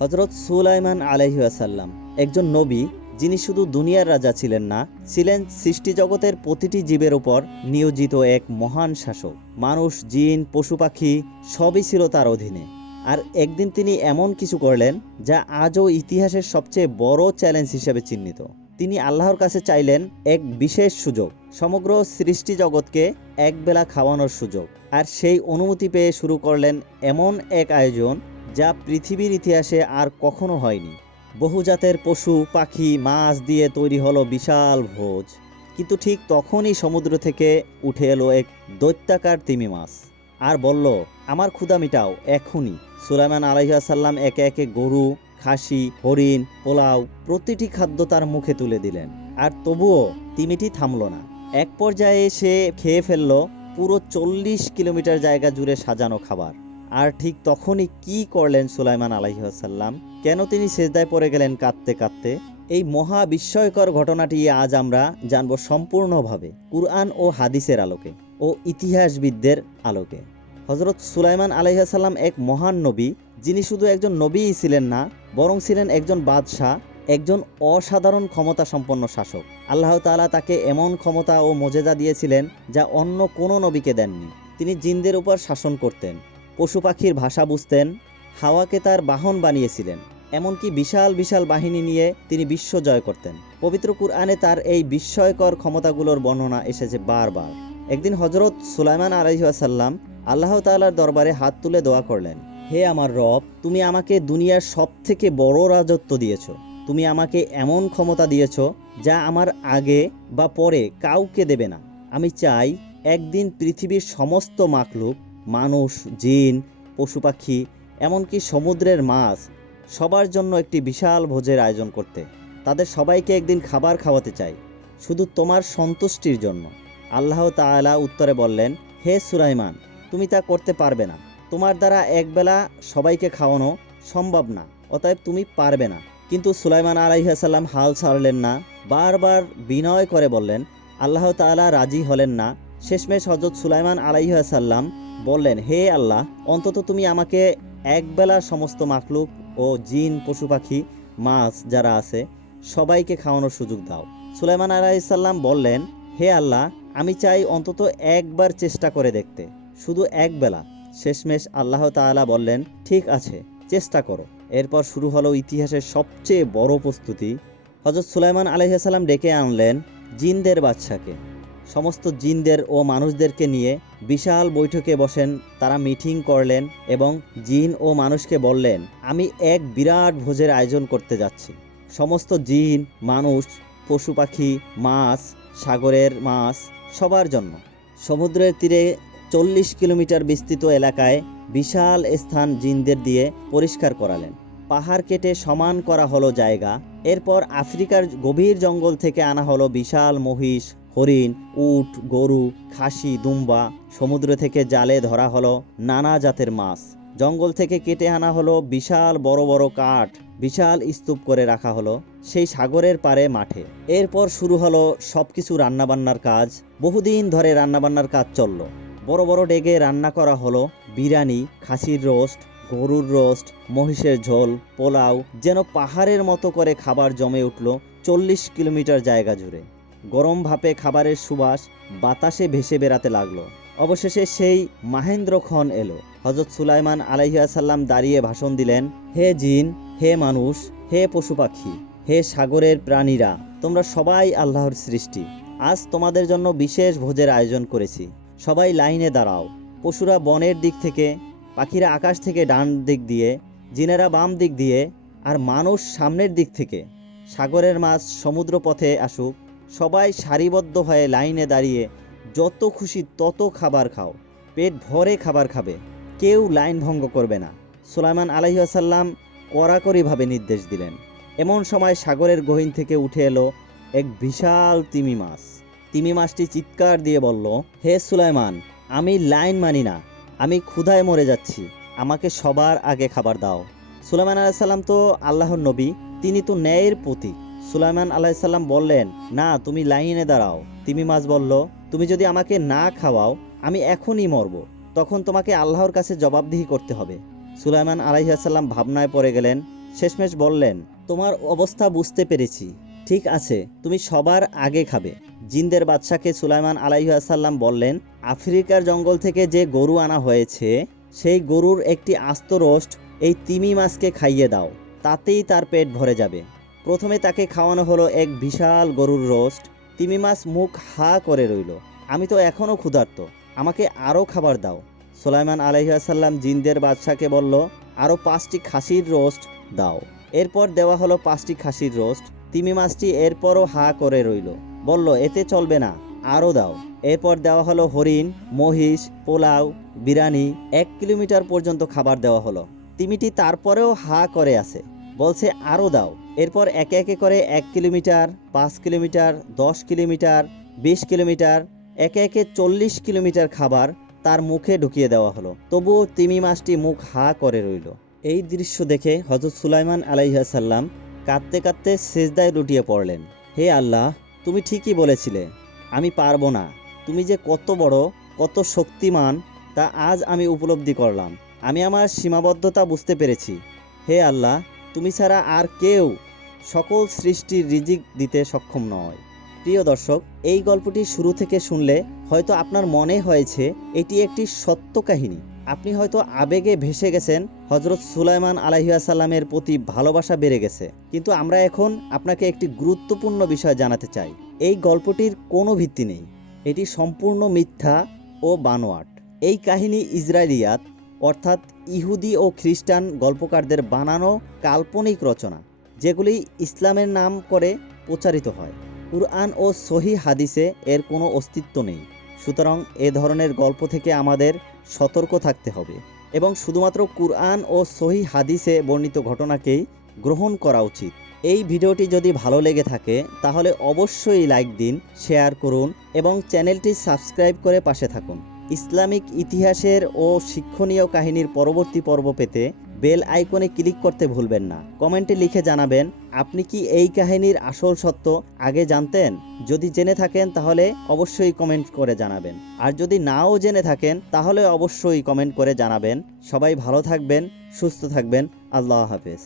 হযরত সুলাইমান আলাইহিস সালাম একজন নবী, যিনি শুধু দুনিয়ার রাজা ছিলেন না, ছিলেন সৃষ্টি জগতের প্রতিটি জীবের উপর নিয়োজিত এক মহান শাসক। মানুষ, জিন, পশু পাখি সবই ছিল তার অধীনে। আর একদিন তিনি এমন কিছু করলেন যা আজও ইতিহাসের সবচেয়ে বড় চ্যালেঞ্জ হিসেবে চিহ্নিত। তিনি আল্লাহর কাছে চাইলেন এক বিশেষ সুযোগ, সমগ্র সৃষ্টি জগৎকে একবেলা খাওয়ানোর সুযোগ। আর সেই অনুমতি পেয়ে শুরু করলেন এমন এক আয়োজন যা পৃথিবীর ইতিহাসে আর কখনো হয়নি। বহু জাতের পশু পাখি মাছ দিয়ে তৈরি হলো বিশাল ভোজ। কিন্তু ঠিক তখনই সমুদ্র থেকে উঠে এলো এক দৈত্যাকার তিমি মাছ আর বলল, আমার ক্ষুধা মিটাও এখনই। সুলাইমান আলাইহিস সালাম একে একে গরু, খাসি, হরিণ, পোলাও প্রতিটি খাদ্য তার মুখে তুলে দিলেন। আর তবুও তিমিটি থামল না। এক পর্যায়ে সে খেয়ে ফেলল পুরো 40 কিলোমিটার জায়গা জুড়ে সাজানো খাবার। আর ঠিক তখনই কি করলেন সুলাইমান আলাইহিস সালাম? কেন তিনি সিজদায় পড়ে গেলেন কাঁদতে কাঁদতে? এই মহা বিস্ময়কর ঘটনাটি আজ আমরা জানব সম্পূর্ণভাবে কুরআন ও হাদিসের আলোকে ও ইতিহাসবিদদের আলোকে। হযরত সুলাইমান আলাইহিস সালাম এক মহান নবী, যিনি শুধু একজন নবীই ছিলেন না, বরং ছিলেন একজন বাদশাহ, একজন অসাধারণ ক্ষমতা সম্পন্ন শাসক। আল্লাহ তাআলা তাকে এমন ক্ষমতা ও মোজেজা দিয়েছিলেন যা অন্য কোনো নবীকে দেননি। তিনি জিনদের উপর শাসন করতেন, পশু পাখির ভাষা বুঝতেন, হাওয়াকে তার বাহন বানিয়েছিলেন, এমনকি বিশাল বিশাল বাহিনী নিয়ে তিনি বিশ্ব জয় করতেন। পবিত্র কুরআনে তার এই বিস্ময়কর ক্ষমতাগুলোর বর্ণনা এসেছে বারবার। একদিন হযরত সুলাইমান আলাইহিস সালাম আল্লাহ তাআলার দরবারে হাত তুলে দোয়া করলেন, হে আমার রব, তুমি আমাকে দুনিয়ার সবথেকে বড় রাজত্ব দিয়েছো। তুমি আমাকে এমন ক্ষমতা দিয়েছো যা আমার আগে বা পরে কাউকে দেবে না। আমি চাই একদিন পৃথিবীর সমস্ত মাখলুক, মানুষ, জিন, পশু পাখি, এমনকি সমুদ্রের মাছ, সবার জন্য একটি বিশাল ভোজের আয়োজন করতে। তাদের সবাইকে একদিন খাবার খাওয়াতে চাই, শুধু তোমার সন্তুষ্টির জন্য। আল্লাহ তাআলা উত্তরে বললেন, হে সুলাইমান, তুমি তা করতে পারবে না। তোমার দ্বারা একবেলা সবাইকে খাওয়ানো সম্ভব না, অতএব তুমি পারবে না। কিন্তু সুলাইমান আলাইহিস সালাম হাল ছাড়লেন না, বারবার বিনয় করে বললেন। আল্লাহ তাআলা রাজি হলেন না। শেষমেশ হযরত সুলাইমান আলাইহিস সালাম বললেন, হে আল্লাহ, অন্তত তুমি আমাকে একবেলা সমস্ত মাখলুক ও জিন, পশু পাখি, মাছ যারা আছে সবাইকে খাওয়ানোর সুযোগ দাও। সুলাইমান আলাইহিস সালাম বললেন, হে আল্লাহ, আমি চাই অন্তত একবার চেষ্টা করে দেখতে, শুধু একবেলা। শেষমেশ আল্লাহ তাআলা বললেন, ঠিক আছে, চেষ্টা করো। এরপর শুরু হলো ইতিহাসের সবচেয়ে বড় প্রস্তুতি। হযরত সুলাইমান আলাইহিস সালাম ডেকে আনলেন জিনদের বাদশাকে। সমস্ত জিনদের ও মানুষদেরকে নিয়ে বিশাল বৈঠকে বসেন। তারা মিটিং করলেন এবং জিন ও মানুষকে বললেন, আমি এক বিরাট ভোজের আয়োজন করতে যাচ্ছি। সমস্ত জিন, মানুষ, পশু পাখি, মাছ, সাগরের মাছ সবার জন্য। সমুদ্রের তীরে 40 কিলোমিটার বিস্তৃত এলাকায় বিশাল স্থান জিনদের দিয়ে পরিষ্কার করালেন। পাহাড় কেটে সমান করা হলো জায়গা। এরপর আফ্রিকার গভীর জঙ্গল থেকে আনা হলো বিশাল মহিষ, হরিণ, উট, গরু, খাসি, দুম্বা। সমুদ্র থেকে জালে ধরা হলো নানা জাতের মাছ। জঙ্গল থেকে কেটে আনা হলো বিশাল বড় বড় কাঠ, বিশাল স্তূপ করে রাখা হলো সেই সাগরের পারে মাঠে। এরপর শুরু হলো সবকিছু রান্নাবান্নার কাজ। বহুদিন ধরে রান্নাবান্নার কাজ চলল। বড় বড় ডেগে রান্না করা হলো বিরিয়ানি, খাসির রোস্ট, গরুর রোস্ট, মহিষের ঝোল, পোলাও। যেন পাহাড়ের মতো করে খাবার জমে উঠল 40 কিলোমিটার জায়গা জুড়ে। গরম ভাপে খাবারের সুবাস বাতাসে ভেসে বেড়াতে লাগলো। অবশেষে সেই মাহেন্দ্রক্ষণ এলো। হযরত সুলাইমান আলাইহিস সালাম দাঁড়িয়ে ভাষণ দিলেন, হে জিন, হে মানুষ, হে পশু পাখি, হে সাগরের প্রাণীরা, তোমরা সবাই আল্লাহর সৃষ্টি। আজ তোমাদের জন্য বিশেষ ভোজের আয়োজন করেছি। সবাই লাইনে দাঁড়াও। পশুরা বনের দিক থেকে, পাখিরা আকাশ থেকে ডান দিক দিয়ে, জিনেরা বাম দিক দিয়ে, আর মানুষ সামনের দিক থেকে। সাগরের মাছ সমুদ্র পথে আসুক। সবাই সারিবদ্ধ হয়ে লাইনে দাঁড়িয়ে যত খুশি তত খাবার খাও। পেট ভরে খাবার খাবে, কেউ লাইন ভঙ্গ করবে না। সুলাইমান আলাইহিস সালাম কড়াকড়িভাবে নির্দেশ দিলেন। এমন সময় সাগরের গহীন থেকে উঠে এলো এক বিশাল তিমি মাছ। তিমি মাছটি চিৎকার দিয়ে বলল, হে সুলাইমান, আমি লাইন মানি না, আমি ক্ষুধায় মরে যাচ্ছি, আমাকে সবার আগে খাবার দাও। সুলাইমান আলাইহিস সালাম তো আল্লাহর নবী, তিনি তো ন্যায়ের প্রতীক। সুলাইমান আলাইহিস সালাম বললেন, না, তুমি লাইনে দাঁড়াও। তিমি মাছ বলল, তুমি যদি আমাকে না খাওয়াও আমি এখনই মরব, তখন তোমাকে আল্লাহর কাছে জবাবদিহি করতে হবে। সুলাইমান আলাইহিস সালাম ভাবনায় পড়ে গেলেন। শেষমেশ বললেন, তোমার অবস্থা বুঝতে পেরেছি, ঠিক আছে, তুমি সবার আগে খাবে। জিনদের বাদশাকে সুলাইমান আলাইহিসসালাম বললেন, আফ্রিকার জঙ্গল থেকে যে গরু আনা হয়েছে সেই গরুর একটি আস্ত রোস্ট এই তিমি মাছকে খাইয়ে দাও, তাতেই তার পেট ভরে যাবে। প্রথমে তাকে খাওয়ানো হলো এক বিশাল গরুর রোস্ট। তিমি মাছ মুখ হা করে রইল। আমি তো এখনও ক্ষুধার্ত, আমাকে আরও খাবার দাও। সুলাইমান আলাইহিসসালাম জিনদের বাদশাকে বলল, আরও 5টি খাসির রোস্ট দাও। এরপর দেওয়া হলো 5টি খাসির রোস্ট। তিমি মাছটি এরপরও হা করে রইল, বলল, এতে চলবে না, আরও দাও। এরপর দেওয়া হলো হরিণ, মহিষ, পোলাও, বিরিয়ানি। 1 কিলোমিটার পর্যন্ত খাবার দেওয়া হলো। তিমিটি তারপরেও হা করে আছে, বলছে আরও দাও। এরপর একে একে করে 1 কিলোমিটার, 5 কিলোমিটার, 10 কিলোমিটার, 20 কিলোমিটার, একে একে 40 কিলোমিটার খাবার তার মুখে ঢুকিয়ে দেওয়া হলো। তবুও তিমি মাছটি মুখ হা করে রইল। এই দৃশ্য দেখে হযরত সুলাইমান আলাইহিসসালাম কাঁদতে কাঁদতে সিজদায় লুটিয়ে পড়লেন। হে আল্লাহ, তুমি ঠিকই বলেছিলে, আমি পারবো না। তুমি যে কত বড়, কত শক্তিমান তা আজ আমি উপলব্ধি করলাম। আমি আমার সীমাবদ্ধতা বুঝতে পেরেছি। হে আল্লাহ, তুমি ছাড়া আর কেউ সকল সৃষ্টির রিজিক দিতে সক্ষম নয়। প্রিয় দর্শক, এই গল্পটি শুরু থেকে শুনলে হয়তো আপনার মনে হয়েছে এটি একটি সত্য কাহিনী। আপনি হয়তো আবেগে ভেসে গেছেন, হযরত সুলাইমান আলাইহিসসালামের প্রতি ভালোবাসা বেড়ে গেছে। কিন্তু আমরা এখন আপনাকে একটি গুরুত্বপূর্ণ বিষয় জানাতে চাই। এই গল্পটির কোনো ভিত্তি নেই, এটি সম্পূর্ণ মিথ্যা ও বানোয়াট। এই কাহিনী ইসরায়েলিয়াত অর্থাৎ ইহুদি ও খ্রিস্টান গল্পকারদের বানানো কাল্পনিক রচনা, যেগুলি ইসলামের নাম করে প্রচারিত হয়। কুরআন ও সহিহ হাদিসে এর কোনো অস্তিত্ব নেই। সুতরাং এ ধরনের গল্প থেকে আমাদের সতর্ক থাকতে হবে এবং শুধুমাত্র কুরআন ও সহিহ হাদিসে বর্ণিত ঘটনাকেই গ্রহণ করা উচিত। এই ভিডিওটি যদি ভালো লেগে থাকে তাহলে অবশ্যই লাইক দিন, শেয়ার করুন এবং চ্যানেলটি সাবস্ক্রাইব করে পাশে থাকুন। ইসলামিক ইতিহাসের ও শিক্ষণীয় কাহিনীর পরবর্তী পর্ব পেতে বেল আইকনে ক্লিক করতে ভুলবেন না। কমেন্টে লিখে জানাবেন আপনি কি এই কাহিনীর আসল সত্য আগে জানতেন। যদি জেনে থাকেন তাহলে অবশ্যই কমেন্ট করে জানাবেন, আর যদি নাও জেনে থাকেন তাহলে অবশ্যই কমেন্ট করে জানাবেন। সবাই ভালো থাকবেন, সুস্থ থাকবেন। আল্লাহ হাফেজ।